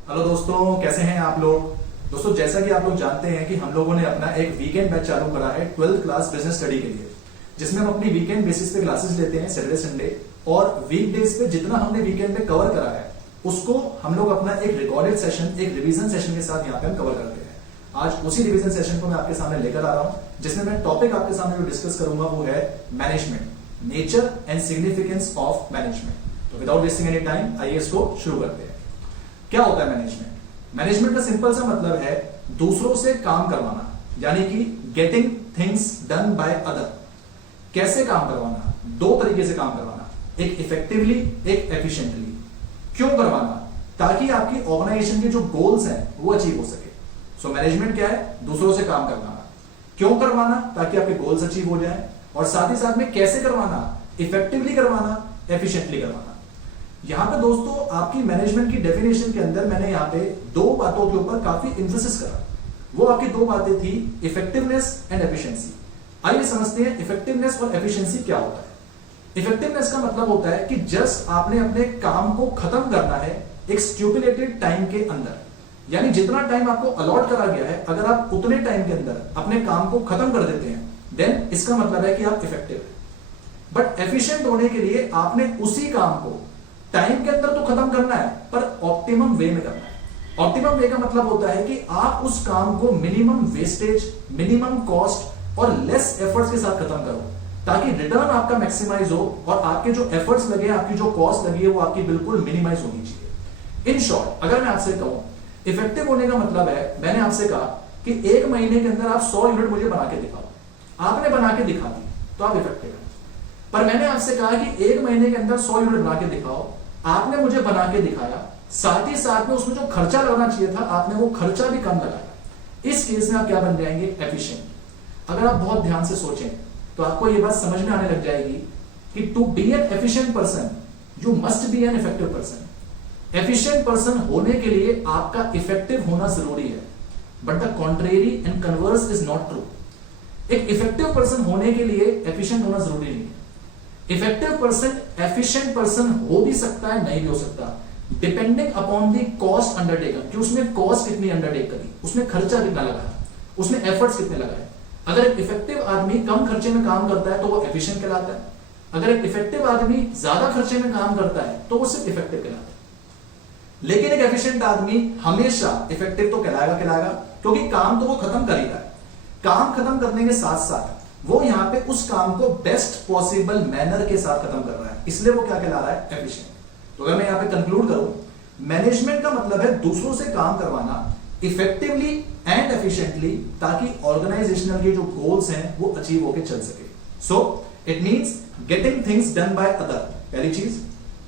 Hello दोस्तों, कैसे हैं आप लोग। दोस्तों, जैसा कि आप लोग जानते हैं कि हम लोगों ने अपना एक वीकेंड बैच चालू करा है 12th क्लास बिजनेस स्टडी के लिए, जिसमें हम अपनी वीकेंड बेसिस पे क्लासेस लेते हैं सैटरडे संडे, और वीकडेज पे जितना हमने वीकेंड पे कवर करा है उसको हम लोग अपना एक रिकॉर्डेड सेशन, एक रिवीजन सेशन के साथ यहाँ पे हम कवर करते हैं। आज उसी रिवीजन सेशन को मैं आपके सामने लेकर आ रहा हूँ, जिसमें मैं टॉपिक आपके सामने जो डिस्कस करूंगा वो है management, nature and significance of management. तो विदाउट वेस्टिंग एनी टाइम आइए इसको शुरू करते हैं। क्या होता है मैनेजमेंट? मैनेजमेंट का सिंपल सा मतलब है दूसरों से काम करवाना, यानी कि getting things done by other. कैसे काम करवाना? दो तरीके से काम करवाना, एक इफेक्टिवली, एक एफिशिएंटली। क्यों करवाना? ताकि आपकी ऑर्गेनाइजेशन के जो गोल्स हैं वो अचीव हो सके। सो मैनेजमेंट क्या है? दूसरों से काम करवाना। क्यों करवाना? ताकि आपके गोल्स अचीव हो जाएं, और साथ ही साथ में कैसे करवाना? इफेक्टिवली करवाना, एफिशिएंटली करवाना। यहां पे दोस्तों आपकी मैनेजमेंट की डेफिनेशन के अंदर मैंने यहां पे दो बातों के ऊपर काफी इंफोसिस करा। वो आपकी दो बातें थी, इफेक्टिवनेस एंड एफिशिएंसी। आइए समझते हैं इफेक्टिवनेस और एफिशिएंसी क्या होता है। इफेक्टिवनेस का मतलब होता है कि जस्ट आपने अपने काम को खत्म करना है एक स्टिपुलेटेड टाइम के अंदर, यानी जितना टाइम आपको अलॉट करा गया है, अगर आप उतने टाइम के अंदर अपने काम को खत्म कर देते हैं, देन इसका मतलब है कि आप इफेक्टिव है। बट एफिशिएंट होने के लिए आपने उसी काम को टाइम के अंदर तो खत्म करना है, पर ऑप्टिमम वे में करना है। ऑप्टिमम वे का मतलब होता है कि आप उस काम को मिनिमम वेस्टेज, मिनिमम कॉस्ट और लेस एफर्ट्स के साथ खत्म करो, ताकि रिटर्न आपका मैक्सिमाइज हो और आपके जो एफर्ट्स लगे, आपकी जो कॉस्ट लगी है, वो आपकी बिल्कुल मिनिमाइज होनी चाहिए। इन शॉर्ट, अगर मैं आपसे कहूं इफेक्टिव होने का मतलब है, मैंने आपसे कहा कि एक महीने के अंदर आप 100 यूनिट मुझे बना के दिखाओ, आपने बना के दिखा दी तो आप इफेक्टिव है। पर मैंने आपसे कहा कि एक महीने के अंदर 100 यूनिट बना के दिखाओ, आपने मुझे बना के दिखाया, साथ ही साथ में उसमें जो खर्चा लगना चाहिए था आपने वो खर्चा भी कम लगाया। इस केस में आप क्या बन जाएंगे? एफिशिएंट। अगर आप बहुत ध्यान से सोचें तो आपको ये बात समझ में आने लग जाएगी कि to be an efficient person you must be an effective person. Efficient person होने के लिए आपका इफेक्टिव होना जरूरी है, but the contrary and converse is not true. एक इफेक्टिव पर्सन होने के लिए एफिशिएंट होना जरूरी नहीं है। इफेक्टिव पर्सन एफिशिएंट पर्सन हो भी सकता है, नहीं भी हो सकता, depending upon the cost undertaken, कि उसने कॉस्ट कितनी अंडरटेक करी, उसने खर्चा कितना लगाया, उसने एफर्ट्स कितने लगाए। अगर एक इफेक्टिव आदमी कम खर्चे में काम करता है तो वो एफिशिएंट कहलाता है। अगर एक इफेक्टिव आदमी ज्यादा खर्चे में काम करता है तो वो सिर्फ इफेक्टिव कहलाता है। लेकिन एक एफिशिएंट आदमी हमेशा इफेक्टिव तो कहलाएगा, क्योंकि काम तो वो खत्म कर ही रहा है। काम खत्म करने के साथ साथ वो यहां पे उस काम को बेस्ट पॉसिबल मैनर के साथ खत्म कर रहा है, इसलिए वो क्या कहला रहा है? एफिशिएंट। तो अगर मैं यहां पे कंक्लूड करूं, मैनेजमेंट का मतलब है दूसरों से काम करवाना इफेक्टिवली एंड एफिशिएंटली, ताकि ऑर्गेनाइजेशनल के जो गोल्स हैं वो अचीव होकर चल सके। So it means getting things done by other. पहली चीज,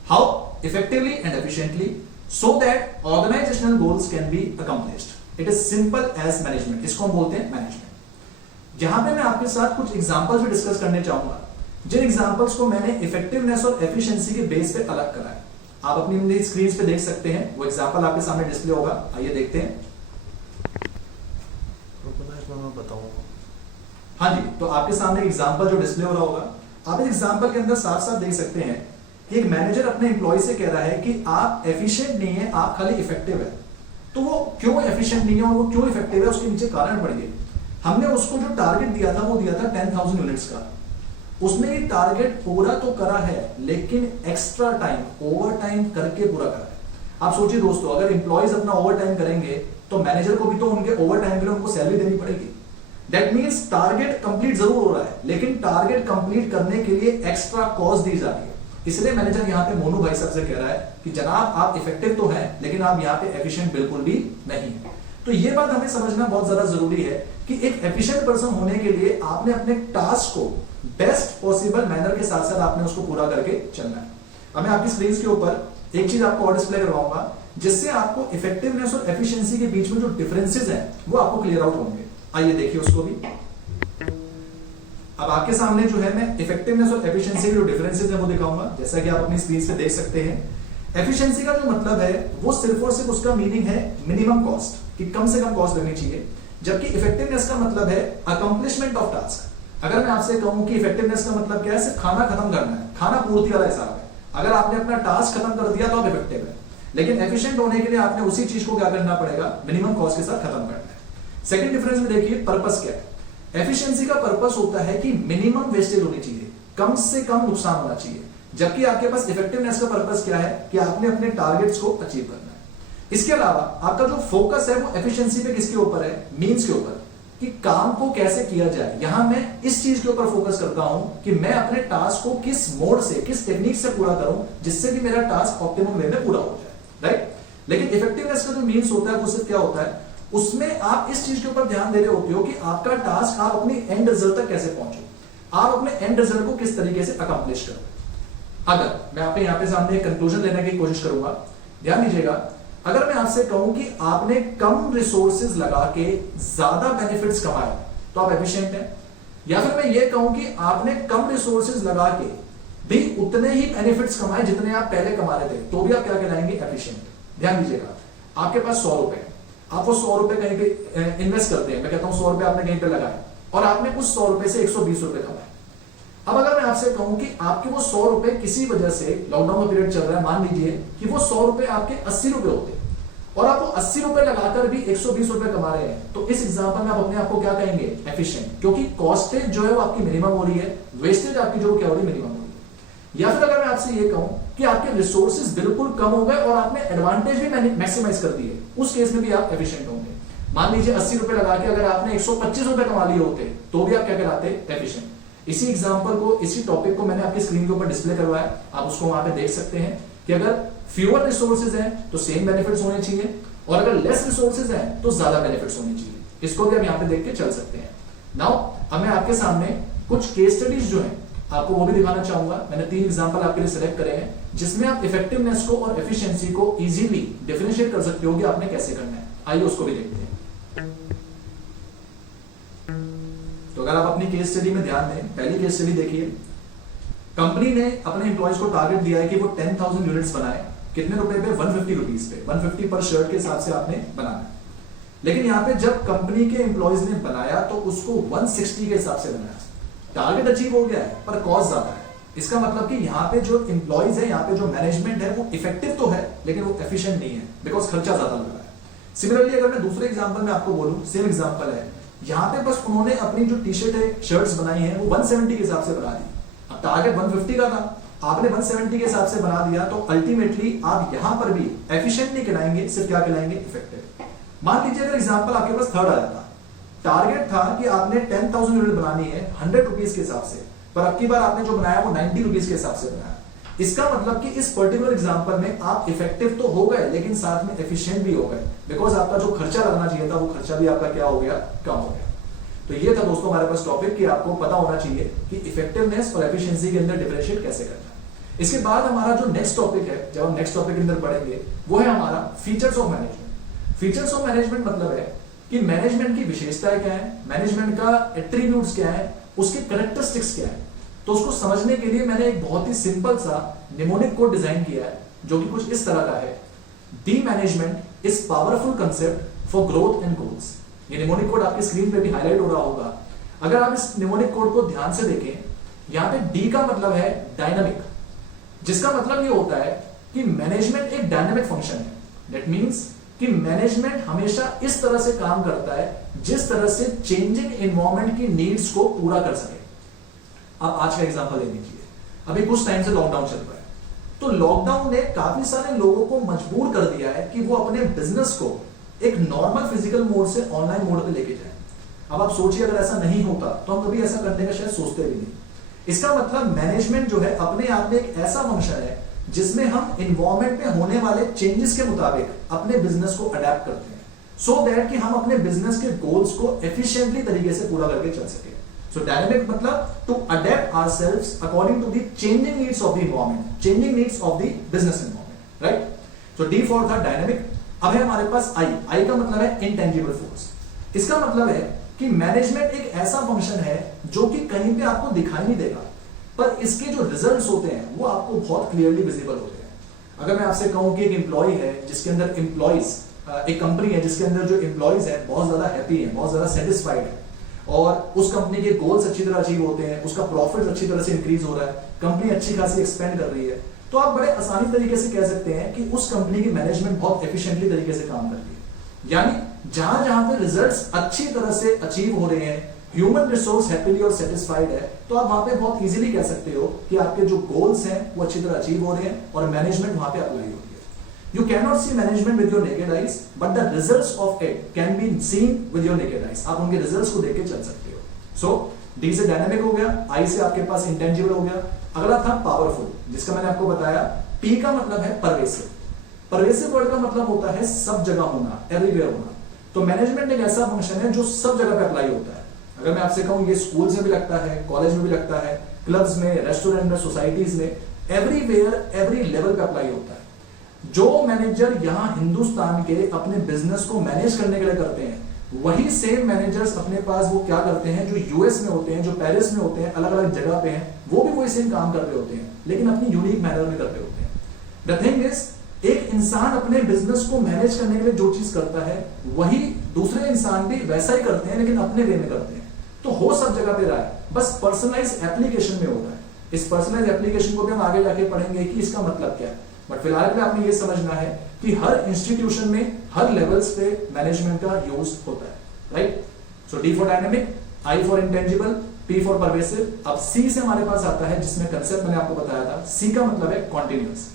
how effectively and efficiently so that organisational goals can be accomplished. It is simple as management. इसको हम बोलते हैं मैनेजमेंट। यहां पे मैं आपके साथ कुछ एग्जांपल्स भी डिस्कस करने चाहूंगा, जिन एग्जांपल्स को मैंने इफेक्टिवनेस और एफिशिएंसी के बेस पे अलग करा है। आप अपनी स्क्रीन पे देख सकते हैं, वो एग्जांपल आपके सामने डिस्प्ले होगा। आइए देखते हैं। मैं बताऊंगा। हाँ जी, तो आपके सामने एग्जांपल जो डिस्प्ले हो रहा होगा, आप इस एग्जांपल के अंदर साफ साफ देख सकते हैं कि एक मैनेजर अपने एम्प्लॉय से कह रहा है कि आप एफिशिएंट नहीं है, आप खाली इफेक्टिव है। तो वो क्यों एफिशिएंट नहीं है और वो क्यों इफेक्टिव है, उसके नीचे कारण पढ़िए। हमने उसको जो टारगेट दिया था वो दिया था 10,000 यूनिट्स का। उसने ये टारगेट पूरा तो करा है, लेकिन एक्स्ट्रा टाइम, ओवर टाइम करके पूरा करा है। आप सोचिए दोस्तों, अगर एम्प्लॉयज अपना ओवर टाइम करेंगे तो मैनेजर को भी तो उनके ओवर टाइम के लिए उनको सैलरी देनी पड़ेगी। दैट मींस टारगेट कंप्लीट जरूर हो रहा है, लेकिन टारगेट कंप्लीट करने के लिए एक्स्ट्रा कॉस्ट दी जा रही है। इसलिए मैनेजर यहाँ पे मोनू भाई साहब से कह रहा है कि जनाब आप इफेक्टिव तो हैं, लेकिन आप यहाँ पे एफिशिएंट बिल्कुल भी नहीं है। तो ये बात हमें समझना बहुत ज्यादा जरूरी है कि एक एफिशिएंट पर्सन होने के लिए आपने अपने टास्क को बेस्ट पॉसिबल मैनर के साथ साथ आपने उसको पूरा करके चलना है। अब मैं आपकी स्क्रीन के ऊपर एक चीज आपको और डिस्प्ले करवाऊंगा, जिससे आपको इफेक्टिवनेस और एफिशिएंसी के बीच में जो डिफरेंसेस हैं वो आपको क्लियर आउट होंगे। आइए देखिए उसको भी। अब आपके सामने जो है मैं इफेक्टिवनेस और एफिशिएंसी के जो डिफरेंसेस हैं वो दिखाऊंगा, जैसा कि आप अपनी स्क्रीन पे देख सकते हैं। एफिशिएंसी का जो मतलब है वो सिर्फ और सिर्फ उसका मीनिंग है मिनिमम कॉस्ट, कि कम से कम कॉस्ट लगनी चाहिए। जबकि इफेक्टिवनेस का मतलब है अकम्प्लिशमेंट ऑफ टास्क। अगर मैं आपसे कहूं कि इफेक्टिवनेस का मतलब क्या है, सिर्फ खाना खत्म करना है, खाना पूर्ति वाला हिसाब है। अगर आपने अपना टास्क खत्म कर दिया तो आप इफेक्टिव है। लेकिन एफिशिएंट होने के लिए आपने उसी चीज को क्या करना पड़ेगा, मिनिमम कॉस्ट के साथ खत्म करना है। सेकंड डिफरेंस में देखिए पर्पस क्या है। एफिशिएंसी का पर्पस होता है कि मिनिमम वेस्टेज होनी चाहिए, कम से कम नुकसान होना चाहिए, जबकि आपके पास इफेक्टिवनेस का पर्पस क्या है कि आपने अपने टारगेट्स को अचीव करना है। इसके अलावा आपका जो फोकस है वो एफिशिएंसी पे किसके ऊपर है, मीन्स के ऊपर, कि काम को कैसे किया जाए। यहां मैं इस चीज के ऊपर फोकस करता हूं कि मैं अपने टास्क को किस मोड से, किस टेक्निक से पूरा करूं जिससे कि मेरा टास्क ऑप्टिमम वे में पूरा हो जाए, राइट। लेकिन इफेक्टिवनेस का जो मीन्स होता है वो सिर्फ क्या होता है, उसमें आप इस चीज के ऊपर ध्यान दे रहे होते हो कि आपका टास्क आप अपनी एंड रिजल्ट तक कैसे पहुंचो, आप अपने एंड रिजल्ट को किस तरीके से अकम्प्लिश करो। अगर मैं आपके यहां पे सामने एक कंक्लूजन लेने की कोशिश करूंगा, ध्यान दीजिएगा, अगर मैं आपसे कहूं कि आपने कम रिसोर्सेज लगा के ज्यादा बेनिफिट्स कमाए तो आप एफिशिएंट हैं, या फिर मैं ये कहूं कि आपने कम रिसोर्सेज लगा के भी उतने ही बेनिफिट्स कमाए जितने आप पहले कमा रहे थे, तो भी आप क्या कहलाएंगे, एफिशिएंट। ध्यान दीजिएगा, आपके पास 100 रुपए, आप वो 100 रुपए कहीं पे इन्वेस्ट करते हैं, मैं कहता हूं 100 रुपए आपने कहीं पे लगाए और आपने उस 100 रुपए से 120 रुपए कमाए। अब अगर मैं आपसे कहूं कि आपके वो 100 रुपए किसी वजह से, लॉकडाउन का पीरियड चल रहा है, मान लीजिए कि वो 100 रुपए आपके 80 रुपए होते और आप वो 80 रुपए लगाकर भी 120 रुपए कमा रहे हैं, तो इस एग्जांपल में आप अपने आप को क्या कहेंगे, एफिशिएंट, क्योंकि कॉस्टेज जो है वो आपकी मिनिमम हो रही है, वेस्टेज आपकी जो क्या हो रही है, मिनिमम हो रही है। या फिर अगर मैं आपसे ये कहूं कि आपके रिसोर्सेज बिल्कुल कम हो गए और आपने एडवांटेज भी मैक्सिमाइज कर दिए, उस केस में भी आप एफिशिएंट होंगे। मान लीजिए 80 रुपए लगा के अगर आपने 125 रुपए कमा लिए होते तो भी आप क्या कहलाते, एफिशिएंट। इसी एग्जांपल को, इसी टॉपिक को मैंने आपकी स्क्रीन के ऊपर डिस्प्ले करवाया, आप उसको वहां पे देख सकते हैं कि अगर फ्यूअर रिसोर्सेज हैं तो सेम बेनिफिट्स होने चाहिए, और अगर लेस रिसोर्सेज हैं तो ज्यादा बेनिफिट्स होने चाहिए। इसको भी आप यहां पे देख के चल सकते हैं। नाउ अब मैं आपके सामने कुछ केस स्टडीज जो हैं आपको वो भी दिखाना चाहूंगा। मैंने 3 एग्जांपल आपके लिए सिलेक्ट करे हैं जिसमें आप इफेक्टिवनेस को और एफिशिएंसी को इजीली डिफरेंशिएट कर सकते हो कि आपने कैसे करना है। आइए उसको भी देखते हैं। तो अगर आप अपनी केस स्टडी में ध्यान दें, पहली केस स्टडी देखिए। कंपनी ने अपने एम्प्लॉयज को टारगेट दिया है कि वो 10,000 यूनिट्स बनाए, कितने रुपए पे, 150 रुपीज पे, 150 पर शर्ट के हिसाब से आपने बनाना है। लेकिन यहां पे जब कंपनी के एम्प्लॉयज ने बनाया तो उसको 160 के हिसाब से बनाया, टारगेट अचीव हो गया है पर कॉस्ट ज्यादा है। इसका मतलब कि यहाँ पे जो एम्प्लॉयज है, यहाँ पे जो मैनेजमेंट है वो इफेक्टिव तो है लेकिन वो एफिशिएंट नहीं है, बिकॉज खर्चा ज्यादा लग रहा है। सिमिलरली अगर मैं दूसरे एग्जांपल में आपको बोलूं, सेम एग्जांपल है, यहाँ पे बस उन्होंने अपनी जो टी शर्ट है, शर्ट्स बनाई है वो 170 के हिसाब से बना दी। अब टारगेट 150 का था, आपने 170 के हिसाब से बना दिया, तो अल्टीमेटली आप यहां पर भी एफिशिएंट नहीं कहलाएंगे, सिर्फ क्या कहलाएंगे, इफेक्टिव। मान लीजिए अगर एग्जांपल आपके पास थर्ड आ जाता, टारगेट था कि आपने 10,000 यूनिट बनानी है 100 रुपीज के हिसाब से, पर अब की बार आपने जो बनाया वो 90 रुपीज के हिसाब से बनाया। इसका मतलब कि इस पर्टिकुलर एग्जांपल में आप इफेक्टिव तो हो गए लेकिन साथ में एफिशिएंट भी हो गए, बिकॉज आपका जो खर्चा लगना चाहिए था वो खर्चा भी आपका क्या हो गया, कम हो गया। तो ये था दोस्तों हमारे पास टॉपिक कि आपको पता होना चाहिए कि इफेक्टिवनेस और एफिशिएंसी के अंदर डिफरेंशिएट कैसे करना है। इसके बाद हमारा जो नेक्स्ट टॉपिक है, जब हम नेक्स्ट टॉपिक के अंदर पढ़ेंगे, वो है हमारा features of management. Features of management मतलब है कि मैनेजमेंट की विशेषताएं क्या है, मैनेजमेंट का एट्रीब्यूट्स क्या है, उसके कैरेक्टरिस्टिक्स क्या है। तो उसको समझने के लिए मैंने एक बहुत ही सिंपल सा निमोनिक कोड डिजाइन किया है जो कि कुछ इस तरह का है, the management is powerful concept for growth and goals. ये निमोनिक कोड आपकी स्क्रीन पे भी हाईलाइट हो रहा होगा। अगर आप इस निमोनिक कोड को ध्यान से देखें, यहां पे डी का मतलब है डायनामिक, जिसका मतलब ये होता है कि मैनेजमेंट एक डायनामिक फंक्शन है। दैट मींस कि मैनेजमेंट हमेशा इस तरह से काम करता है जिस तरह से चेंजिंग एनवायरनमेंट की नीड्स को पूरा कर सके। आप आज का एग्जांपल ले लीजिए, अभी कुछ टाइम से लॉकडाउन चल रहा है, तो लॉकडाउन ने काफी सारे लोगों को मजबूर कर दिया है कि वो अपने बिजनेस को एक नॉर्मल फिजिकल मोड से ऑनलाइन मोड पे लेके जाए। अब आप सोचिए अगर ऐसा नहीं होता तो हम कभी ऐसा करने का शायद सोचते भी नहीं। इसका मतलब मैनेजमेंट जो है अपने आप में एक ऐसा फंक्शन है जिसमें हम एनवायरनमेंट में होने वाले चेंजेस के मुताबिक अपने बिजनेस को अडेप्ट करते हैं, सो दैट कि हम अपने बिजनेस के गोल्स को एफिशिएंटली तरीके से पूरा करके चल सके। सो डायनामिक मतलब to adapt ourselves according to the changing needs of the environment, changing needs of the business environment, right. So D for था डायनामिक। अब है हमारे पास आई। आई का मतलब है इंटेंजिबल फोर्स। इसका मतलब है कि मैनेजमेंट एक ऐसा फंक्शन है जो कि कहीं पे आपको दिखाई नहीं देगा, पर इसके जो रिजल्ट्स होते हैं वो आपको बहुत क्लियरली विजिबल होते हैं। अगर मैं आपसे कहूं कि एक एम्प्लॉय है जिसके अंदर एम्प्लॉइज, एक कंपनी है जिसके अंदर जो एम्प्लॉइज है बहुत ज्यादा हैप्पी है, बहुत ज्यादा सेटिस्फाइड है, और उस कंपनी के गोल्स अच्छी तरह अचीव होते हैं, उसका प्रॉफिट अच्छी तरह से इंक्रीज हो रहा है, कंपनी अच्छी खासी एक्सपेंड कर रही है, तो आप बड़े आसानी तरीके से कह सकते हैं कि उस कंपनी की मैनेजमेंट बहुत एफिशिएंटली तरीके से काम कर रही है। यानी जहां जहां पे रिजल्ट्स अच्छी तरह से अचीव हो रहे हैं, ह्यूमन रिसोर्स हैप्पीली और सेटिस्फाइड है, तो आप वहां पे बहुत इजीली कह सकते हो कि आपके जो गोल्स हैं वो अच्छी तरह अचीव हो रहे हैं और मैनेजमेंट वहां पे अप्लाई हो रही है। You cannot see management with your naked eyes, but the results of it can be seen with your naked eyes. आप उनके रिजल्ट्स को देख के चल सकते हो। So, D से डायनामिक हो गया, I से आपके पास इंटेंजिबल हो गया। अगला था पावरफुल, जिसका मैंने आपको बताया। P का मतलब है परवेसिव। परवेसिव वर्ड का मतलब होता है सब जगह होना, एवरीवेयर होना। तो मैनेजमेंट एक ऐसा फंक्शन है जो सब जगह पे अप्लाई होता है। अगर मैं आपसे कहूं ये स्कूल में भी लगता है, कॉलेज में भी लगता है, क्लब्स में, रेस्टोरेंट में, सोसाइटीज में, एवरीवेयर, एवरी लेवल पे अप्लाई होता है। जो मैनेजर यहां हिंदुस्तान के अपने बिजनेस को मैनेज करने के लिए करते हैं, वही सेम मैनेजर्स अपने पास वो क्या करते हैं जो यूएस में होते हैं, जो पेरिस में होते हैं, अलग अलग जगह पे हैं, वो भी वही सेम काम कर रहे होते हैं, लेकिन अपनी यूनिक मैनर में कर रहे होते हैं। द थिंग इज, एक इंसान अपने बिजनेस को मैनेज करने के लिए जो चीज करता है, वही दूसरे इंसान भी वैसा ही करते हैं, लेकिन अपने वे में करते हैं। तो हो सब जगह पे रहा है, बस पर्सनलाइज एप्लीकेशन में होता है। इस पर्सनलाइज एप्लीकेशन को भी हम आगे जाके पढ़ेंगे कि इसका मतलब क्या है। बट फिलहाल में आपने ये समझना है कि हर इंस्टीट्यूशन में, हर लेवल्स पे मैनेजमेंट का यूज होता है, right? So D for dynamic, I for intangible, P for pervasive. अब सी से हमारे पास आता है, जिसमें कंसेप्ट मैंने आपको बताया था। सी का मतलब है कॉन्टिन्यूअस।